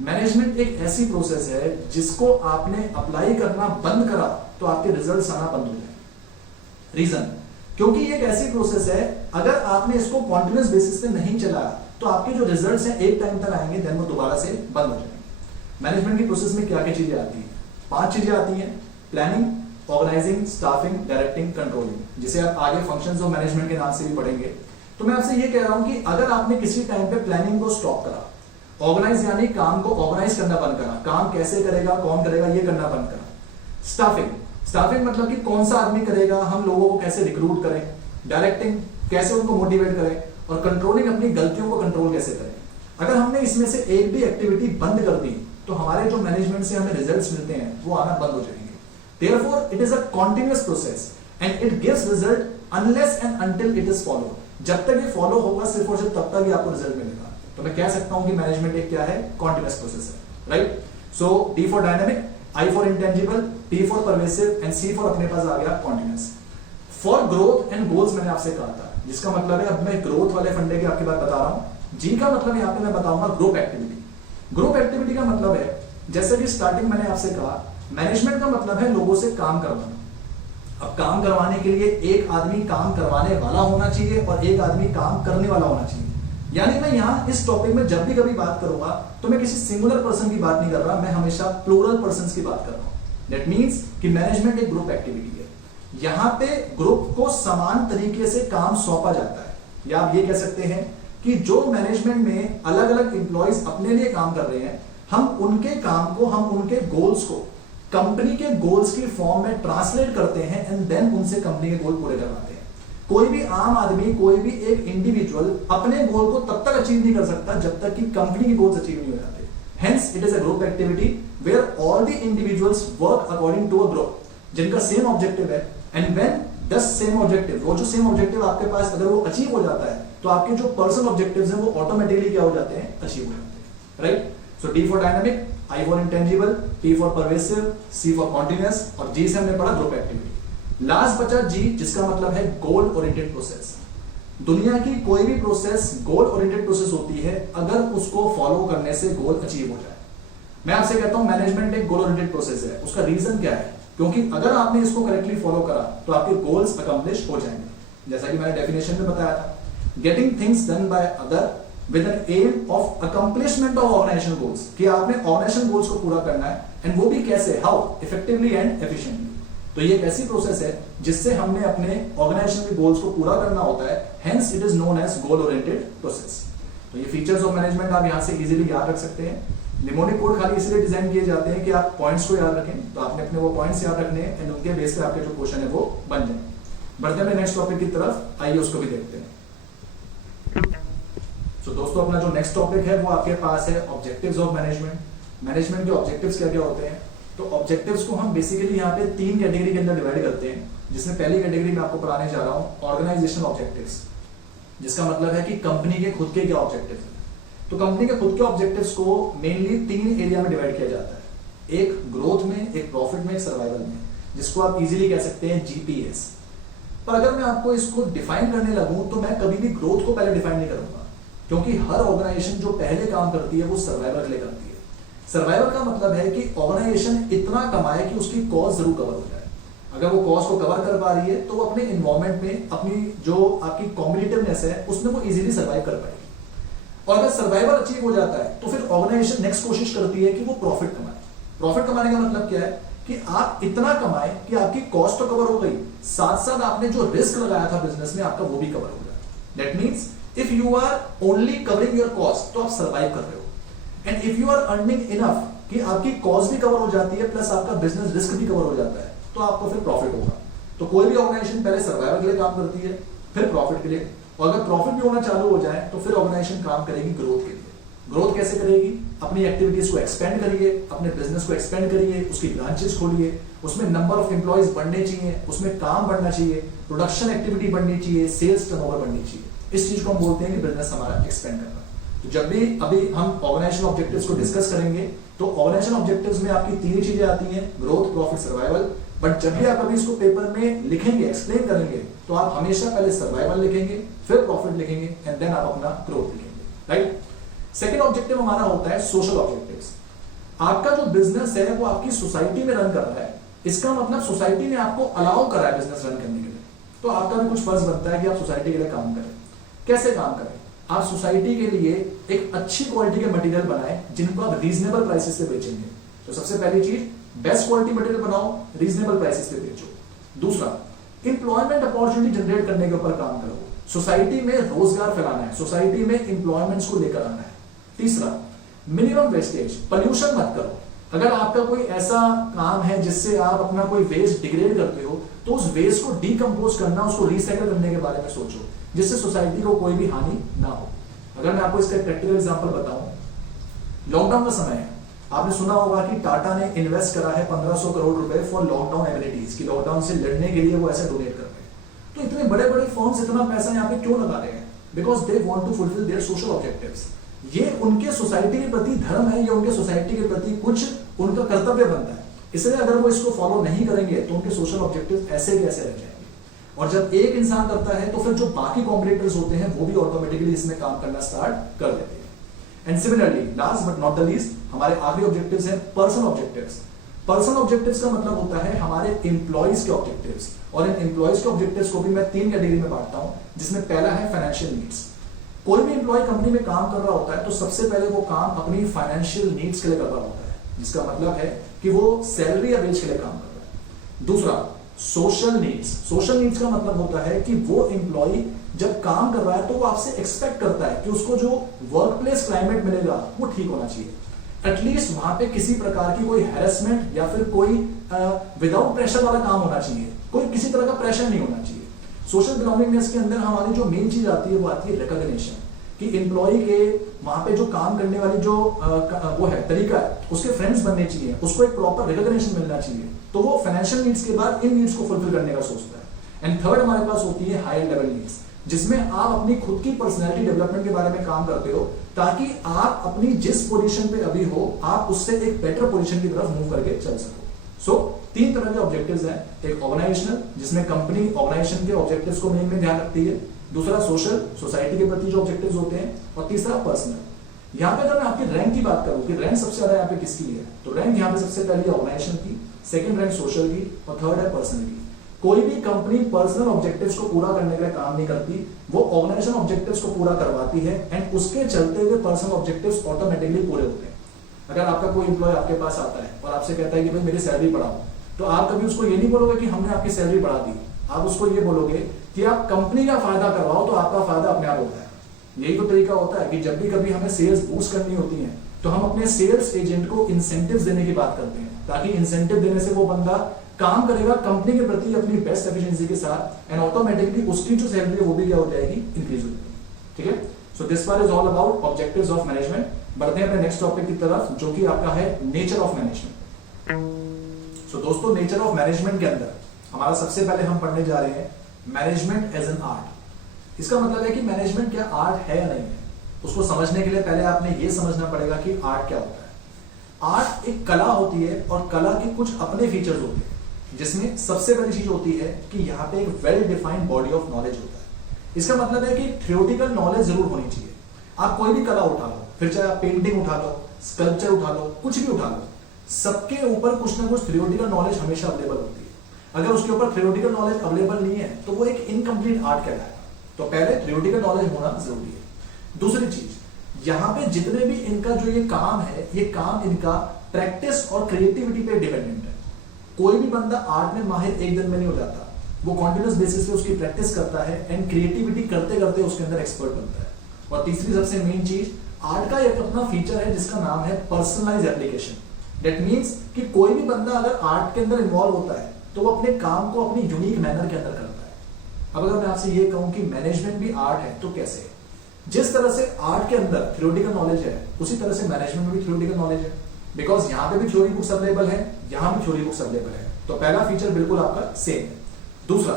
मैनेजमेंट एक ऐसी प्रोसेस है जिसको आपने अप्लाई करना बंद करा तो आपके रिजल्ट आना बंद हो जाए। रीजन, क्योंकि ये एक ऐसी प्रोसेस है, अगर आपने इसको कॉन्टिन्यूअस बेसिस पे नहीं चलाया तो आपके जो रिजल्ट्स हैं एक टाइम तक आएंगे, देन वो दोबारा से बंद हो जाएंगे। मैनेजमेंट की प्रोसेस में क्या क्या चीजें आती हैं? 5 चीजें आती हैं: planning, organising, staffing, directing, controlling, जिसे आप आगे फंक्शंस ऑफ मैनेजमेंट के नाम से भी पढ़ेंगे। तो मैं आपसे ये कह रहा हूं कि अगर आपने किसी टाइम पे प्लानिंग को स्टॉप करा, ऑर्गेनाइज यानी काम को ऑर्गेनाइज करना बंद करा, काम कैसे करेगा, कौन करेगा, ये करना बंद करा। स्टाफिंग, स्टाफिंग मतलब कि कौन सा आदमी करेगा, हम लोगों को कैसे रिक्रूट करें। डायरेक्टिंग, कैसे उनको मोटिवेट करें। और कंट्रोलिंग, अपनी गलतियों को कंट्रोल कैसे करें। अगर हमने इसमें से एक भी एक्टिविटी बंद कर दी तो हमारे जो मैनेजमेंट से हमें रिजल्ट्स मिलते हैं वो आना बंद हो जाएंगे। Therefore, it is a continuous process and it gives result unless and until it is followed. जब तक ये फॉलो होगा, सिर्फ और सिर्फ तब तक ही आपको रिजल्ट मिलेगा। तो मैं कह सकता हूं कि मैनेजमेंट एक क्या है? कॉन्टिन्यूअस प्रोसेस है, right? So D for dynamic, I for intangible, P for pervasive and C for अपने पास आ गया continuous. For growth and goals मैंने आपसे कहा था, जिसका मतलब है, अब मैं ग्रोथ वाले फंडे की आपकी बात बता रहा हूं। जी का मतलब यहां पे मैं बताऊंगा ग्रुप एक्टिविटी। ग्रुप एक्टिविटी का मतलब है, जैसे कि स्टार्टिंग मैंने आपसे कहा, मैनेजमेंट का मतलब है लोगों से काम करवाना। अब काम करवाने के लिए एक आदमी काम करवाने वाला होना चाहिए और एक आदमी काम करने वाला होना चाहिए। यानी मैं यहां इस टॉपिक में जब भी कभी बात करूंगा तो मैं किसी सिंगुलर पर्सन की बात नहीं कर रहा, मैं हमेशा प्लूरल पर्संस की बात कर रहा हूं। दैट मींस कि मैनेजमेंट एक ग्रुप एक्टिविटी है। यहां पे ग्रुप को समान तरीके से काम सौंपा जाता है। या आप ये कह सकते हैं कि जो मैनेजमेंट में अलग अलग इंप्लॉइज अपने लिए काम कर रहे हैं, हम उनके काम को, हम उनके गोल्स को कंपनी के गोल्स की फॉर्म में ट्रांसलेट करते हैं एंड देन उनसे कंपनी के गोल पूरे करवाते हैं। कोई भी आम आदमी, कोई भी एक इंडिविजुअल अपने गोल को तब तक अचीव नहीं कर सकता जब तक कि कंपनी के गोल्स अचीव नहीं हो जाते। Hence it is a group activity where all the individuals work according to a group, जिनका सेम ऑब्जेक्टिव है। And when the same objective, वो जो सेम ऑब्जेक्टिव आपके पास अगर वो अचीव हो जाता है तो आपके जो पर्सनल ऑब्जेक्टिव्स हैं वो ऑटोमेटिकली क्या हो जाते हैं? अचीव हो जाते हैं, right? So D for dynamic, I for intangible, P for pervasive, C for continuous और G से हमने पढ़ा ग्रुप एक्टिविटी। लास्ट बचा G, जिसका मतलब है गोल ओरिएंटेड प्रोसेस। दुनिया की कोई भी प्रोसेस गोल ओरिएंटेड प्रोसेस होती है अगर उसको फॉलो करने से गोल अचीव हो जाए। मैं आपसे कहता हूं मैनेजमेंट एक गोल ओरिएंटेड प्रोसेस है। उसका रीजन क्या है? क्योंकि अगर आपने इसको करेक्टली फॉलो करा तो आपके गोल्स अकम्प्लिश हो जाएंगे। जैसा कि मैंने डेफिनेशन में बताया था, getting things done by other with an aim of accomplishment of organizational goals, कि आपने organizational goals को पूरा करना है, and वो भी कैसे? How? Effectively and efficiently। तो ये एक ऐसी प्रोसेस है जिससे हमने अपने organizational goals को पूरा करना होता है, hence it is known as goal oriented process। तो ये features of management आप यहाँ से easily याद रख सकते हैं। निमोनिक कोड खाली इसलिए डिजाइन किए जाते हैं कि आप पॉइंट्स को याद रखें, तो आपने अपने वो पॉइंट्स याद रखने हैं एंड उनके बेस पे आपके जो क्वेश्चन है वो बन जाए। बढ़ते हैं नेक्स्ट टॉपिक की तरफ, आइए उसको भी देखते हैं। तो दोस्तों अपना जो नेक्स्ट टॉपिक है वो आपके पास है ऑब्जेक्टिव्स ऑफ मैनेजमेंट। मैनेजमेंट के ऑब्जेक्टिव्स क्या क्या होते हैं? तो ऑब्जेक्टिव्स को हम बेसिकली यहाँ पे 3 कैटेगरी के अंदर डिवाइड करते हैं, जिसमें पहली कैटेगरी में आपको पढ़ाने जा रहा हूँ ऑर्गेनाइजेशनल ऑब्जेक्टिव्स, जिसका मतलब है कि कंपनी के खुद के क्या ऑब्जेक्टिव्स हैं। तो कंपनी के खुद के ऑब्जेक्टिव्स को मेनली 3 एरिया में डिवाइड किया जाता है, एक ग्रोथ में, एक प्रॉफिट में, एक सर्वाइवल में, जिसको आप इजीली कह सकते हैं जीपीएस। पर अगर मैं आपको इसको डिफाइन करने लगूं तो मैं कभी भी ग्रोथ को पहले डिफाइन नहीं करूंगा, क्योंकि हर ऑर्गेनाइजेशन जो पहले काम करती है वो सर्वाइवल के लिए करती है। सर्वाइवल का मतलब है कि ऑर्गेनाइजेशन इतना कमाए कि उसकी कॉस्ट जरूर कवर हो जाए। अगर वो कॉस्ट को कवर कर पा रही है तो वो अपने इन्वायरमेंट में अपनी जो आपकी कॉम्पिटिटिवनेस है उसमें वो इजीली सर्वाइव कर पाएगी। और अगर सर्वाइवल अचीव हो जाता है तो फिर ऑर्गेनाइजेशन नेक्स्ट कोशिश करती है कि वो प्रॉफिट कमाए। प्रॉफिट कमाने का मतलब क्या है कि आप इतना कमाए कि आपकी कॉस्ट तो कवर हो गई, साथ साथ आपने जो रिस्क लगाया था बिजनेस में आपका वो भी कवर हो जाए। That means if you are only covering your cost तो आप सर्वाइव कर रहे हो, and if you are earning enough कि आपकी कॉस्ट भी कवर हो जाती है प्लस आपका बिजनेस रिस्क भी कवर हो जाता है तो आपको फिर प्रॉफिट होगा। तो कोई भी ऑर्गेनाइजेशन पहले सर्वाइवल के लिए काम करती है, फिर प्रॉफिट के लिए, और अगर प्रॉफिट भी होना चालू हो जाए तो फिर ऑर्गेनाइजेशन काम करेगी ग्रोथ के लिए। ग्रोथ कैसे करेगी? अपनी एक्टिविटीज को एक्सपेंड करिए, अपने बिजनेस को एक्सपेंड करिए, उसकी ब्रांचेस खोलिए, उसमें नंबर ऑफ एम्प्लॉइज बढ़ने चाहिए, उसमें काम बढ़ना चाहिए, प्रोडक्शन एक्टिविटी बढ़नी चाहिए, सेल्स टर्नओवर बढ़नी चाहिए। इस चीज को हम बोलते हैं कि बिजनेस हमारा एक्सपेंड करना। तो जब भी अभी हम ऑर्गेनाइजेशन ऑब्जेक्टिव्स को डिस्कस करेंगे तो ऑर्गेनाइजेशन ऑब्जेक्टिव्स में आपकी 3 चीजें आती हैं, ग्रोथ, प्रॉफिट, सर्वाइवल। बट जब भी आप अभी इसको पेपर में लिखेंगे, एक्सप्लेन करेंगे, तो आप हमेशा पहले सर्वाइवल लिखेंगे, फिर प्रॉफिट लिखेंगे, एंड देन आप अपना ग्रोथ लिखेंगे, राइट। सेकेंड ऑब्जेक्टिव हमारा होता है सोशल ऑब्जेक्टिव्स। आपका जो बिजनेस है वो आपकी सोसाइटी में रन कर रहा है, इसका मतलब सोसाइटी ने आपको अलाउ करा है बिजनेस रन करने के लिए, तो आपका भी कुछ फर्ज बनता है कि आप सोसाइटी के लिए काम करें। कैसे काम करें? आप सोसाइटी के लिए एक अच्छी क्वालिटी के मटेरियल बनाएं जिनको आप रीजनेबल प्राइसेस पे बेचेंगे। तो सबसे पहली चीज, बेस्ट क्वालिटी मटेरियल बनाओ, रीजनेबल प्राइसेस पे बेचो। दूसरा, एम्प्लॉयमेंट अपॉर्चुनिटी जनरेट करने के ऊपर काम करो, सोसाइटी में रोजगार फैलाना है, सोसाइटी में एम्प्लॉयमेंट्स को लेकर आना है। तीसरा, मिनिमम वेस्टेज, पोल्यूशन मत करो। अगर आपका कोई ऐसा काम है जिससे आप अपना कोई वेस्ट डिग्रेड करते हो तो उस वेस्ट को डीकंपोज करना, उसको रिसाइकल करने के बारे में सोचो, जिससे सोसाइटी को कोई भी हानि ना हो। अगर मैं आपको इसका प्रैक्टिकल एग्जांपल बताऊं, लॉकडाउन का समय है, आपने सुना होगा कि टाटा ने इन्वेस्ट करा है 1500 करोड़ रुपए फॉर लॉकडाउन एमिनिटीज, कि लॉकडाउन से लड़ने के लिए वो ऐसे डोनेट कर रहे हैं। तो इतने बड़े बड़े फर्म्स इतना पैसा यहाँ पे क्यों लगा रहे हैं? Because they want to fulfil their social objectives. ये उनके सोसाइटी के प्रति धर्म है, ये उनके सोसाइटी के प्रति कुछ उनका कर्तव्य बनता है। इसलिए अगर वो इसको फॉलो नहीं करेंगे तो उनके सोशल ऑब्जेक्टिव ऐसे के ऐसे रह जाएंगे। और जब एक इंसान करता है तो फिर जो बाकी कॉम्पिटिटर्स होते हैं वो भी ऑटोमेटिकली इसमें काम करना स्टार्ट कर देते हैं। And similarly, last but not the least, हमारे आखिरी ऑब्जेक्टिव्स हैं पर्सनल ऑब्जेक्टिव्स। पर्सनल ऑब्जेक्टिव्स का मतलब होता है हमारे एम्प्लॉइज के ऑब्जेक्टिव्स, और इन एम्प्लॉइज के ऑब्जेक्टिव्स को भी मैं 3 कैटेगरी में बांटता हूं, जिसमें पहला है फाइनेंशियल नीड्स। कोई भी एम्प्लॉय कंपनी में काम कर रहा होता है तो सबसे पहले वो काम अपनी फाइनेंशियल नीड्स के लिए कर रहा होता है, जिसका मतलब है कि वो सैलरी या वेज के लिए काम कर रहा है। दूसरा, सोशल नीड्स। सोशल नीड्स का मतलब होता है कि वो एम्प्लॉय जब काम कर रहा है तो वो आपसे एक्सपेक्ट करता है कि उसको जो वर्क प्लेस क्लाइमेट मिलेगा वो ठीक होना चाहिए, एटलीस्ट वहां पे किसी प्रकार की कोई हैरेसमेंट या फिर कोई विदाउट प्रेशर वाला काम होना चाहिए, कोई किसी तरह का प्रेशर नहीं होना चाहिए। सोशल बिलोंगिंगनेस के अंदर हमारी जो मेन चीज आती है वो आती है रिकॉग्निशन, कि एम्प्लॉय के वहां पे जो काम करने वाली जो वो है तरीका है, उसके फ्रेंड्स बनने चाहिए, उसको एक प्रॉपर रिकॉग्निशन मिलना चाहिए। तो वो फाइनेंशियल नीड्स के बाद इन नीड्स को फुलफिल करने का सोचता है। एंड थर्ड हमारे पास होती है हायर लेवल नीड्स, जिसमें आप अपनी खुद की पर्सनैलिटी डेवलपमेंट के बारे में काम करते हो, ताकि आप अपनी जिस पोजीशन पे अभी हो आप उससे एक बेटर पोजीशन की तरफ मूव करके चल सको। सो 3 तरह के ऑब्जेक्टिव्स हैं, एक ऑर्गेनाइजेशनल जिसमें कंपनी ऑर्गेनाइजेशन के ऑब्जेक्टिव्स को मेन में ध्यान रखती है, दूसरा सोशल, सोसाइटी के प्रति जो ऑब्जेक्टिव्स होते हैं, और तीसरा पर्सनल। यहाँ पे अगर मैं आपकी रैंक की बात करूं कि रैंक सबसे ज्यादा यहाँ पे किसकी है, तो रैंक यहाँ पे सबसे पहले ऑर्गेनाइजेशन की, सेकंड रैंक सोशल की, और थर्ड है पर्सनल की। कोई भी कंपनी पर्सनल ऑब्जेक्टिव्स को पूरा करने के लिए काम नहीं करती, वो ऑर्गेनाइजेशन ऑब्जेक्टिव्स को पूरा करवाती है, एंड उसके चलते हुए पर्सनल ऑब्जेक्टिव्स ऑटोमेटिकली पूरे होते हैं। अगर आपका कोई एम्प्लॉय आपके पास आता है और आपसे कहता है कि भाई मेरी सैलरी बढ़ाओ, तो आप कभी उसको ये नहीं बोलोगे कि हमने आपकी सैलरी बढ़ा दी, आप उसको ये बोलोगे कि आप कंपनी का फायदा करवाओ तो आपका फायदा अपने आप होता है। यही तो तरीका होता है कि जब भी कभी हमें सेल्स बूस्ट करनी होती है तो हम अपने सेल्स एजेंट को इंसेंटिव्स देने की बात करते हैं, ताकि इंसेंटिव देने से वो बंदा काम करेगा कंपनी के प्रति अपनी बेस्ट एफिशिएंसी के साथ, एंड ऑटोमेटिकली उसकी जो सैलरी है वो भी क्या हो जाएगी, इंक्रीज हो जाएगी। ठीक है, so this part is all about objectives of management. बढ़ते हैं अपने नेक्स्ट टॉपिक की तरफ, जो कि आपका है नेचर ऑफ मैनेजमेंट। सो दोस्तों, नेचर ऑफ मैनेजमेंट के अंदर हमारा सबसे पहले हम पढ़ने जा रहे हैं मैनेजमेंट एज एन आर्ट। इसका मतलब है कि मैनेजमेंट क्या आर्ट है या नहीं है। उसको समझने के लिए पहले आपने ये समझना पड़ेगा कि आर्ट क्या होता है। आर्ट एक कला होती है और कला के कुछ अपने फीचर्स होते हैं, जिसमें सबसे पहली चीज होती है कि यहाँ पे एक well defined body of knowledge होता है। इसका मतलब है कि थ्योरेटिकल नॉलेज जरूर होनी चाहिए। आप कोई भी कला उठा लो, फिर चाहे आप पेंटिंग उठा लो, स्कल्पचर उठा लो, कुछ भी उठा लो, सबके ऊपर कुछ ना कुछ थ्योरेटिकल नॉलेज हमेशा अवेलेबल होती है। अगर उसके ऊपर थ्योरेटिकल नॉलेज अवेलेबल नहीं है तो वो एक इनकम्प्लीट आर्ट कहलाएगा। तो पहले थ्योरेटिकल नॉलेज होना जरूरी है। दूसरी चीज, यहाँ पे जितने भी इनका जो ये काम है, ये काम इनका प्रैक्टिस और क्रिएटिविटी पे डिपेंडेंट है। कोई भी बंदा आर्ट में माहिर एक दिन में नहीं हो जाता, वो कॉन्टिन्यूस बेसिस पे उसकी प्रैक्टिस करता है एंड क्रिएटिविटी करते करते उसके अंदर एक्सपर्ट बनता है। और तीसरी सबसे मेन चीज, आर्ट का एक अपना फीचर है जिसका नाम है पर्सनलाइज एप्लीकेशन। दैट मीन्स कि कोई भी बंदा अगर आर्ट के अंदर इन्वॉल्व होता है तो वो अपने काम को अपनी यूनिक मैनर के अंदर करता है। अब अगर मैं आपसे ये कहूं कि मैनेजमेंट भी आर्ट है तो कैसे? जिस तरह से आर्ट के अंदर थ्योरेटिकल नॉलेज है, उसी तरह से मैनेजमेंट में भी थ्योरेटिकल नॉलेज है। बिकॉज यहाँ पे भी थ्योरी बुक्स अवेलेबल है, यहाँ भी थ्योरी बुक्स अवेलेबल है। तो पहला फीचर बिल्कुल आपका सेम है। दूसरा,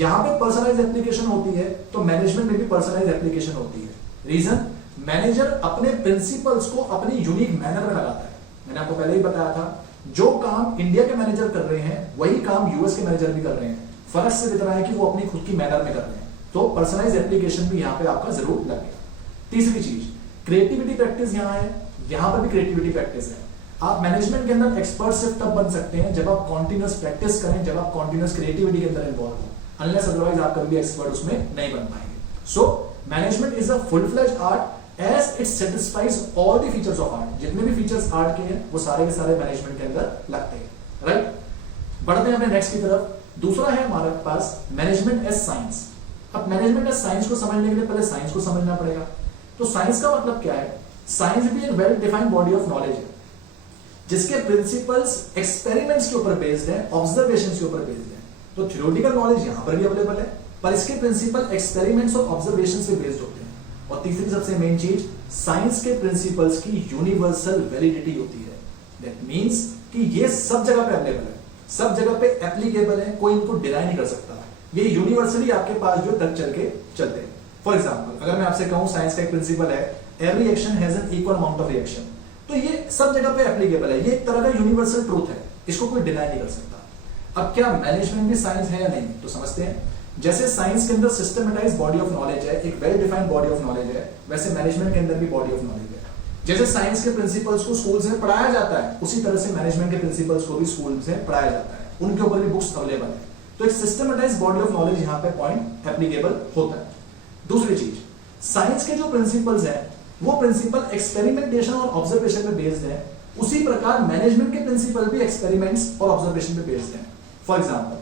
यहाँ पे पर्सनलाइज एप्लीकेशन होती है तो मैनेजमेंट में भी पर्सनलाइज एप्लीकेशन होती है। रीजन, मैनेजर अपने प्रिंसिपल्स को अपनी यूनिक मैनर में लगाता है। मैंने आपको पहले ही बताया था, जो काम इंडिया के मैनेजर कर रहे हैं वही काम यूएस के मैनेजर भी कर रहे हैं। फर्क सिर्फ इतना है कि वो अपनी खुद की मैनर में कर रहे हैं। तो पर्सनलाइज एप्लीकेशन भी यहाँ पे आपका जरूर लगेगा। तीसरी चीज, क्रिएटिविटी प्रैक्टिस यहाँ है, यहाँ पर भी क्रिएटिविटी प्रैक्टिस है। आप मैनेजमेंट के अंदर एक्सपर्ट सिर्फ तब बन सकते हैं जब आप कॉन्टिन्यूस प्रैक्टिस करें, जब आप कॉन्टिन्यूस क्रिएटिविटी के अंदर इन्वॉल्व हो। अनलेस अदरवाइज आप कभी एक्सपर्ट उसमें नहीं बन पाएंगे। So management is a full fledged art as it satisfies all the features of art. जितने भी फीचर्स आर्ट के हैं वो सारे के सारे मैनेजमेंट के अंदर लगते हैं। राइट, बढ़ते हैं अपने नेक्स्ट की तरफ। दूसरा है हमारे पास मैनेजमेंट एज साइंस। अब मैनेजमेंट एज साइंस को समझने के लिए पहले साइंस को समझना पड़ेगा। तो साइंस का मतलब क्या है? साइंस भी एक well defined body of knowledge है जिसके प्रिंसिपल्स एक्सपेरिमेंट्स के ऊपर बेस्ड है, ऑब्जर्वेशंस के ऊपर बेस्ड है। तो थ्योरेटिकल नॉलेज यहां पर भी अवेलेबल है, पर इसके प्रिंसिपल एक्सपेरिमेंट्स और ऑब्जर्वेशंस पे बेस्ड होते हैं। और तीसरी सबसे मेन चीज, साइंस के प्रिंसिपल्स की यूनिवर्सल वैलिडिटी होती है। दैट मींस कि ये सब जगह पे अवेलेबल है, सब जगह पे एप्लीकेबल है, कोई इनको डिनाई नहीं कर सकता। ये यूनिवर्सली आपके पास जो तक चल के चलते हैं। फॉर एग्जाम्पल, अगर मैं आपसे कहूं साइंस का एक प्रिंसिपल है, every action has an equal amount of reaction, तो ये सब जगह पे एप्लीकेबल है। ये एक तरह का यूनिवर्सल ट्रूथ है, इसको कोई डिनाई नहीं कर सकता। अब क्या मैनेजमेंट भी साइंस है या नहीं, तो समझते हैं। जैसे साइंस के अंदर सिस्टमेटाइज बॉडी ऑफ नॉलेज है, एक well defined body of knowledge है, वैसे मैनेजमेंट के अंदर भी बॉडी ऑफ नॉलेज है। जैसे साइंस के प्रिंसिपल्स को स्कूल में पढ़ाया जाता है, उसी तरह से मैनेजमेंट के प्रिंसिपल्स को भी स्कूल में पढ़ाया जाता है, उनके ऊपर भी बुक्स अवेलेबल है। तो एक सिस्टमेटाइज बॉडी ऑफ नॉलेज यहाँ पे पॉइंट एप्लीकेबल होता है। दूसरी चीज, साइंस के जो प्रिंसिपल्स हैं वो प्रिंसिपल एक्सपेरिमेंटेशन और ऑब्जर्वेशन पे बेस्ड है। उसी प्रकार मैनेजमेंट के प्रिंसिपल भी एक्सपेरिमेंट्स और ऑब्जर्वेशन पे बेस्ड है। फॉर एग्जांपल,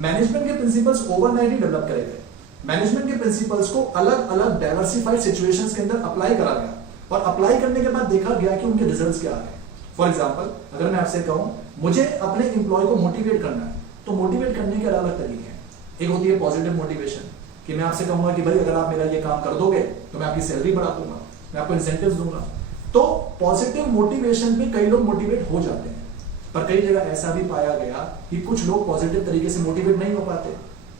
मैनेजमेंट के प्रिंसिपल्स ओवरनाइट ही डेवलप करे गए। मैनेजमेंट के प्रिंसिपल्स को अलग अलग डाइवर्सिफाइड सिचुएशंस के अंदर अप्लाई करा गया और अप्लाई करने के बाद देखा गया कि उनके रिजल्ट्स क्या आ रहे हैं। फॉर एग्जांपल, अगर मैं आपसे कहूं मुझे अपने एम्प्लॉय को मोटिवेट करना है, तो मोटिवेट करने के अलग अलग तरीके हैं। एक होती है पॉजिटिव मोटिवेशन, कि मैं आपसे कहूंगा कि भाई अगर आप मेरा ये काम कर दोगे तो मैं आपकी सैलरी बढ़ा दूंगा, मैं आपको इंसेंटिव्स दूंगा। तो पॉजिटिव मोटिवेशन पे कई लोग मोटिवेट हो जाते हैं, पर कई जगह ऐसा भी पाया गया कि कुछ लोग पॉजिटिव तरीके से मोटिवेट नहीं हो पाते,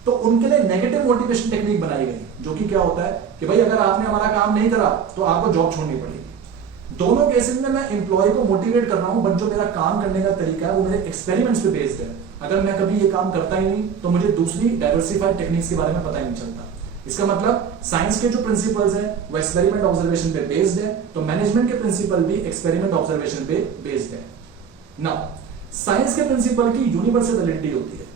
तो उनके लिए नेगेटिव मोटिवेशन टेक्निक बनाई गई, जो कि क्या होता है कि भाई अगर आपने हमारा काम नहीं करा तो आपको जॉब छोड़नी पड़ेगी। दोनों केसेस में मैं एम्प्लॉय को मोटिवेट कर रहा हूं, बट जो मेरा काम करने का तरीका है वो मेरे एक्सपेरिमेंट्स पे बेस्ड है। अगर मैं कभी ये काम करता ही नहीं तो मुझे दूसरी डाइवर्सिफाइड टेक्निक्स के बारे में पता ही नहीं चलता। इसका मतलब साइंस के जो प्रिंसिपल्स हैं वो एक्सपेरिमेंट ऑब्जर्वेशन पे बेस्ड है, तो मैनेजमेंट के प्रिंसिपल भी एक्सपेरिमेंट ऑब्जर्वेशन पे बेस्ड है। नाउ साइंस के प्रिंसिपल की यूनिवर्सल वैलिडिटी होती है,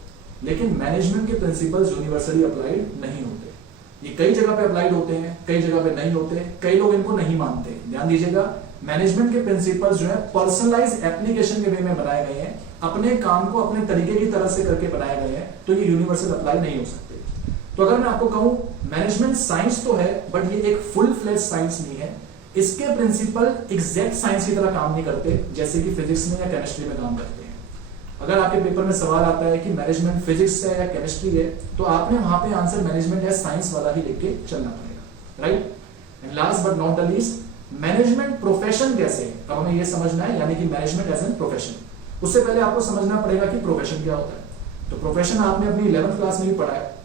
लेकिन मैनेजमेंट के प्रिंसिपल्स यूनिवर्सली अप्लाइड नहीं होते। ये कई जगह पे अप्लाइड होते हैं, कई जगह पे नहीं होते, कई लोग इनको नहीं मानते। ध्यान दीजिएगा, मैनेजमेंट के प्रिंसिपल्स जो है पर्सनलाइज एप्लीकेशन के वे में बनाए गए हैं, अपने काम को अपने तरीके की तरह से करके बनाए गए हैं, तो ये यूनिवर्सल अप्लाई नहीं हो सकते। तो अगर मैं आपको कहूं मैनेजमेंट साइंस तो है, बट ये एक फुल फ्लेज साइंस नहीं है। इसके प्रिंसिपल एग्जैक्ट साइंस की तरह काम नहीं करते, जैसे कि फिजिक्स में या केमिस्ट्री में काम करते हैं। अगर आपके पेपर में सवाल आता है कि मैनेजमेंट फिजिक्स है या केमिस्ट्री है, तो आपने वहां पे आंसर मैनेजमेंट या साइंस वाला ही लिख के चलना पड़ेगा, right. And last but not the least, management profession कैसे है, अब हमें यह समझना है, यानी कि मैनेजमेंट एज एन प्रोफेशन। उससे पहले आपको समझना पड़ेगा कि प्रोफेशन क्या होता है। तो प्रोफेशन आपने अपनी 11th क्लास में भी पढ़ा है।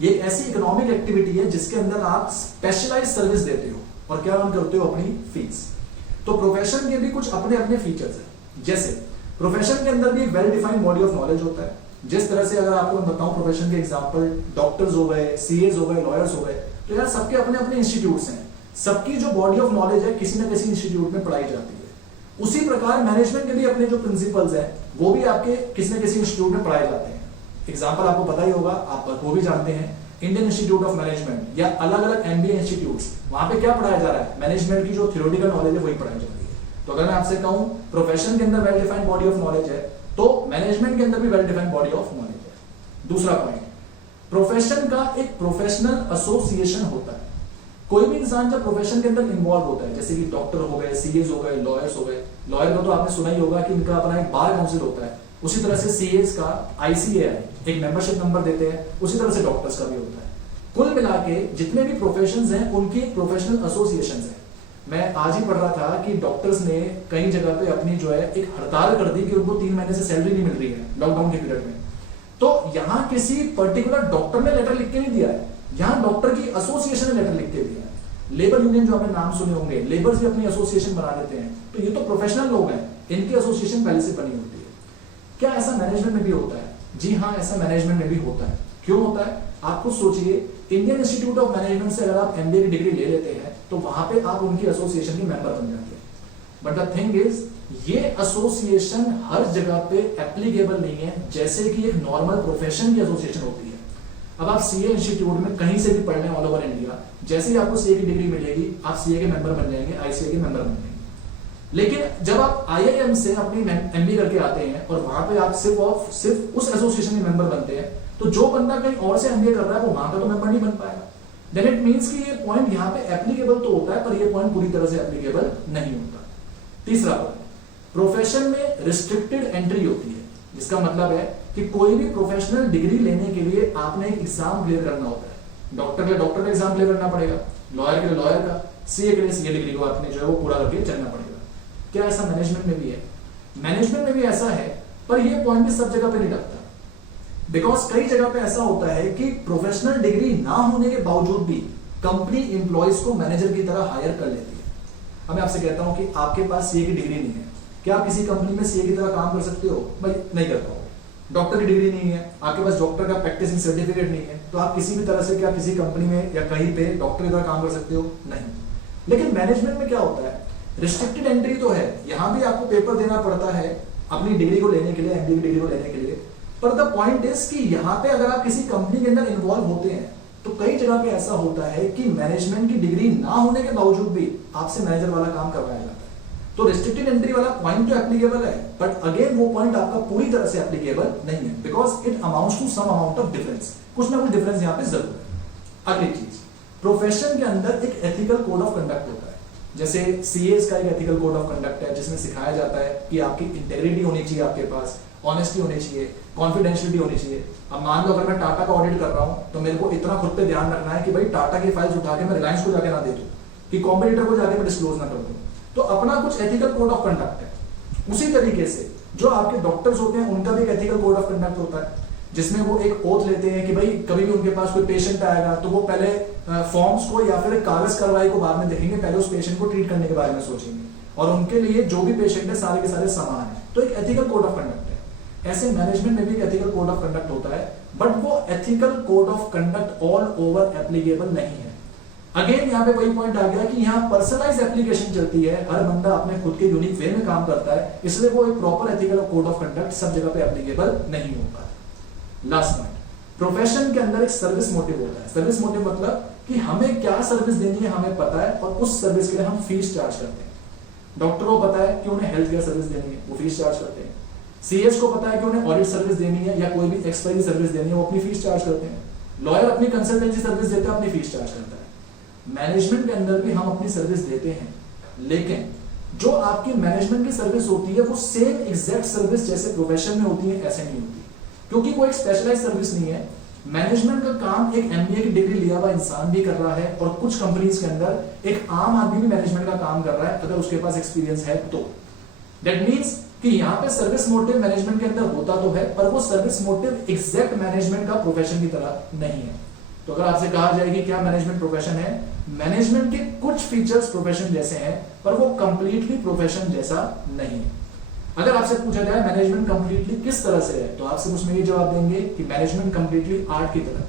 ये एक ऐसी इकोनॉमिक एक्टिविटी है जिसके अंदर आप स्पेशलाइज्ड सर्विस देते हो। और क्या अर्न करते हो, अपनी फीस। तो प्रोफेशन के भी कुछ अपने अपने फीचर्स हैं। जैसे प्रोफेशन के अंदर भी एक well defined body of knowledge होता है। जिस तरह से अगर आपको मैं बताऊं प्रोफेशन के एग्जांपल, डॉक्टर्स हो गए, सीएस हो गए, लॉयर्स हो गए, तो यार सबके अपने अपने इंस्टीट्यूट्स हैं, सबकी जो बॉडी ऑफ नॉलेज है किसी ना किसी इंस्टीट्यूट में पढ़ाई जाती है। उसी प्रकार मैनेजमेंट के भी अपने जो प्रिंसिपल्स हैं वो भी आपके किसी न किसी इंस्टीट्यूट में पढ़ाए जाते हैं। एग्जांपल आपको पता ही होगा, आप वो भी जानते हैं, इंडियन इंस्टीट्यूट ऑफ मैनेजमेंट या अलग अलग एमबीए इंस्टीट्यूट्स, वहां पे क्या पढ़ाया जा रहा है, मैनेजमेंट की जो थ्योरेटिकल नॉलेज है वही पढ़ाई जा रही है। तो अगर मैं आपसे कहूं प्रोफेशन के अंदर well defined body of knowledge है, तो मैनेजमेंट के अंदर भी well defined body of knowledge है। दूसरा पॉइंट, प्रोफेशन का एक प्रोफेशनल एसोसिएशन होता है। कोई भी इंसान जब प्रोफेशन के अंदर इन्वॉल्व होता है, जैसे कि डॉक्टर हो गए, सीएस हो गए, लॉयर्स हो गए, लॉयर का तो आपने सुना ही होगा कि इनका अपना एक बार काउंसिल होता है, उसी तरह से सीएस का आईसीएआई एक मेंबरशिप नंबर देते हैं, उसी तरह से डॉक्टर्स का भी होता है। कुल मिला के जितने भी प्रोफेशंस हैं उनकी एक प्रोफेशनल एसोसिएशन है। मैं आज ही पढ़ रहा था कि डॉक्टर्स ने कई जगह पे अपनी जो है एक हड़ताल कर दी कि उनको 3 महीने से सैलरी नहीं मिल रही है लॉकडाउन के पीरियड में। तो यहां किसी पर्टिकुलर डॉक्टर ने लेटर लिख के नहीं दिया है, यहां डॉक्टर की एसोसिएशन ने लेटर लिख के दिया है। लेबर यूनियन जो आपने नाम सुने होंगे, लेबर्स भी अपनी एसोसिएशन बना देते हैं। तो ये तो प्रोफेशनल लोग हैं, इनकी एसोसिएशन पहले से बनी होती है। क्या ऐसा मैनेजमेंट में भी होता है? जी हाँ, ऐसा मैनेजमेंट में भी होता है। क्यों होता है? आप खुद सोचिए, इंडियन इंस्टीट्यूट ऑफ मैनेजमेंट से अगर आप एमबीए की डिग्री ले लेते हैं तो वहां पे आप उनकी एसोसिएशन के मेंबर बन जाते हैं। बट द थिंग इज, ये एसोसिएशन हर जगह पे एप्लीकेबल नहीं है, जैसे कि एक नॉर्मल प्रोफेशन की एसोसिएशन होती है। अब आप सीए इंस्टीट्यूट में कहीं से भी पढ़ लें ऑल ओवर इंडिया, जैसे ही आपको सीए की डिग्री मिलेगी आप सीए के मेंबर बन जाएंगे, आईसीए के मेंबर बन जाएंगे। लेकिन जब आप आईआईएम से अपनी एमबीए करके आते हैं और वहां पे आप सिर्फ उस एसोसिएशन के मेंबर बनते हैं, तो जो बंदा कहीं और से एमबीए कर रहा है वो वहां का तो मेंबर नहीं बन पाएगा। देन इट मींस कि ये पॉइंट यहाँ पे एप्लीकेबल तो होता है, पर ये पॉइंट पूरी तरह से एप्लीकेबल नहीं होता। तीसरा पॉइंट, प्रोफेशन में रिस्ट्रिक्टेड एंट्री होती है, जिसका मतलब है कि कोई भी प्रोफेशनल डिग्री लेने के लिए आपने एक एग्जाम क्लियर करना होता है। डॉक्टर के लिए डॉक्टर का एग्जाम क्लियर करना पड़ेगा, लॉयर के लिए लॉयर का, सीए के लिए सीए डिग्री को आपने जो है वो पूरा करके चलना पड़ेगा। क्या ऐसा मैनेजमेंट में भी है? मैनेजमेंट में भी ऐसा है, पर यह पॉइंट भी सब जगह पे नहीं लगता। बिकॉज कई जगह पे ऐसा होता है कि प्रोफेशनल डिग्री ना होने के बावजूद भी कंपनी एम्प्लॉयज को मैनेजर की तरह हायर कर लेती है। अब मैं आपसे कहता हूं कि आपके पास सीए की डिग्री नहीं है, क्या आप किसी कंपनी में सीए की तरह काम कर सकते हो? भाई नहीं कर पाओगे। डॉक्टर की डिग्री नहीं है, आपके पास डॉक्टर का प्रैक्टिसिंग सर्टिफिकेट नहीं है, तो आप किसी भी तरह से क्या किसी कंपनी में या कहीं पे डॉक्टर की तरह काम कर सकते हो? नहीं। लेकिन मैनेजमेंट में क्या होता है, रिस्ट्रिक्टेड एंट्री तो है, यहां भी आपको पेपर देना पड़ता है अपनी डिग्री को लेने के लिए, एमबीए की डिग्री को लेने के लिए। पर द पॉइंट इज कि यहां पे अगर आप किसी कंपनी के अंदर इन्वॉल्व होते हैं तो कई जगह पे ऐसा होता है कि मैनेजमेंट की डिग्री ना होने के बावजूद भी आपसे मैनेजर वाला काम करवाया जाता है। तो रिस्ट्रिक्टेड एंट्री वाला पॉइंट तो एप्लीकेबल है, बट अगेन वो पॉइंट आपका पूरी तरह से एप्लीकेबल नहीं है, because it amounts to some amount of difference. कुछ ना कुछ डिफरेंस यहां पे जरूर है। अगली चीज, प्रोफेशन के अंदर एक एथिकल कोड ऑफ कंडक्ट होता है। जैसे सीएस का एक एथिकल कोड ऑफ कंडक्ट है, जिसमें सिखाया जाता है कि आपकी इंटेग्रिटी होनी चाहिए, आपके पास ऑनेस्टी होनी चाहिए, कॉन्फिडेंशियलिटी होनी चाहिए। अब मान लो अगर मैं टाटा का ऑडिट कर रहा हूं तो मेरे को इतना खुद पे ध्यान रखना है कि भाई टाटा की फाइल्स उठा के मैं रिलायंस को जाके ना दे दूं, कि कॉम्पिटिटर को जाके मैं डिस्क्लोज ना कर दूं। तो अपना कुछ एथिकल कोड ऑफ कंडक्ट है। उसी तरीके से जो आपके डॉक्टर्स होते हैं उनका भी एक एथिकल कोड ऑफ कंडक्ट होता है, जिसमें वो एक ओथ लेते हैं कि भाई कभी भी उनके पास कोई पेशेंट आएगा तो वो पहले फॉर्म्स को या फिर एक कागज कार्रवाई को बाद में देखेंगे, पहले उस पेशेंट को ट्रीट करने के बारे में सोचेंगे, और उनके लिए जो भी पेशेंट है सारे के सारे समान है। तो एक एथिकल कोड ऑफ कंडक्ट है। ऐसे मैनेजमेंट में भी एक एथिकल कोड ऑफ कंडक्ट होता है, बट वो ethical code of conduct all over applicable नहीं है। अगेन यहाँ पे वही पॉइंट आ गया कि यहाँ पर्सनलाइज एप्लीकेशन चलती है, हर बंदा अपने खुद के यूनिक वे में काम करता है, इसलिए वो एक proper ethical code of conduct सब जगह पे एप्लीकेबल नहीं होता है। लास्ट पॉइंट, प्रोफेशन के अंदर एक सर्विस मोटिव होता है। सर्विस मोटिव मतलब कि हमें क्या सर्विस देनी है हमें पता है, और उस सर्विस के लिए हम फीस चार्ज करते हैं। डॉक्टर को पता है कि उन्हें हेल्थ केयर सर्विस देनी है, वो फीस चार्ज करते हैं। सीएस को पता है कि उन्हें ऑडिट सर्विस देनी है या कोई भी एक्सपायरी सर्विस देनी है, वो अपनी फीस चार्ज करते हैं। लॉयर अपनी कंसल्टेंसी सर्विस देता है, अपनी फीस चार्ज करता है। मैनेजमेंट के अंदर भी हम अपनी सर्विस देते हैं, लेकिन जो आपकी मैनेजमेंट की सर्विस होती है वो सेम एग्जैक्ट सर्विस जैसे प्रोफेशन में होती है ऐसे नहीं होती, क्योंकि वो एक स्पेशलाइज्ड सर्विस नहीं है। मैनेजमेंट का काम एक एमबीए की डिग्री लिया हुआ इंसान भी कर रहा है, और कुछ कंपनीज के अंदर एक आम आदमी भी मैनेजमेंट का काम कर रहा है, अगर उसके पास एक्सपीरियंस है तो। दैट मीन्स कि यहाँ पे सर्विस मोटिव मैनेजमेंट के अंदर होता तो है, पर वो सर्विस मोटिव एग्जैक्ट मैनेजमेंट का प्रोफेशन की तरह नहीं है। तो अगर आपसे कहा जाए कि क्या मैनेजमेंट प्रोफेशन है, मैनेजमेंट के कुछ फीचर्स प्रोफेशन जैसे हैं पर वो कंप्लीटली प्रोफेशन जैसा नहीं है। अगर आपसे पूछा जाए मैनेजमेंट कंप्लीटली किस तरह से है, तो आप सिर्फ उसमें ये जवाब देंगे कि मैनेजमेंट कंप्लीटली आर्ट की तरह।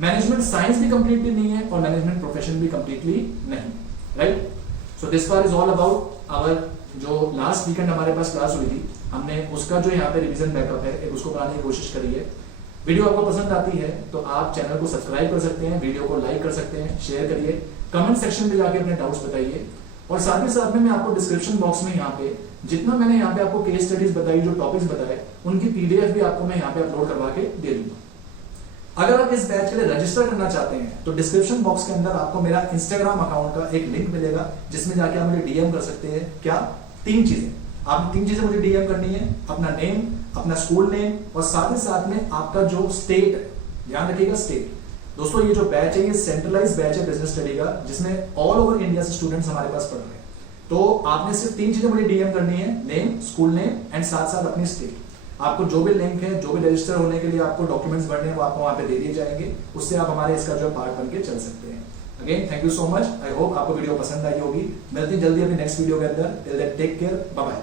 मैनेजमेंट साइंस भी कंप्लीटली नहीं है और मैनेजमेंट प्रोफेशन भी कंप्लीटली नहीं, right. So this far is all about our जो लास्ट वीकेंड हमारे पास क्लास हुई थी, हमने उसका जो यहाँ पे रिवीजन बैकअप है एक उसको बनाने की कोशिश करी है। वीडियो आपको पसंद आती है तो आप चैनल को सब्सक्राइब कर सकते हैं, वीडियो को लाइक कर सकते हैं, शेयर करिए, कमेंट सेक्शन में जाके अपने डाउट्स बताइए, और साथ ही साथ में मैं आपको डिस्क्रिप्शन बॉक्स में यहाँ पे जितना मैंने यहाँ पे आपको केस स्टडीज बताई, जो टॉपिक्स बताए, उनकी पीडीएफ भी आपको मैं यहाँ पे अपलोड करवा के दे दूंगा। अगर आप इस बैच के लिए रजिस्टर करना चाहते हैं तो डिस्क्रिप्शन बॉक्स के अंदर आपको मेरा इंस्टाग्राम अकाउंट का एक लिंक मिलेगा जिसमें जाके आप मुझे डीएम कर सकते हैं। क्या? 3 चीजें। आपने 3 चीजें मुझे डीएम करनी है, अपना नेम, अपना स्कूल नेम और साथ ही साथ में आपका जो स्टेट है, ध्यान रखिएगा स्टेट। दोस्तों ये जो बैच है ये सेंट्रलाइज बैच है बिजनेस स्टडी का, जिसमें ऑल ओवर इंडिया से स्टूडेंट्स हमारे पास पढ़ रहे हैं। तो आपने सिर्फ 3 चीजें मुझे डीएम करनी है, नेम, स्कूल नेम एंड साथ साथ अपनी स्टेट। आपको जो भी लिंक है, जो भी रजिस्टर होने के लिए आपको डॉक्यूमेंट्स भरने हैं वो आपको वहां पे दे दिए जाएंगे, उससे आप हमारे इसका जो पार्ट बन के चल सकते हैं। Again thank you so much, I hope आपको वीडियो पसंद आई होगी। मिलती जल्दी अपनी नेक्स्ट वीडियो के अंदर। Till then take care, bye bye.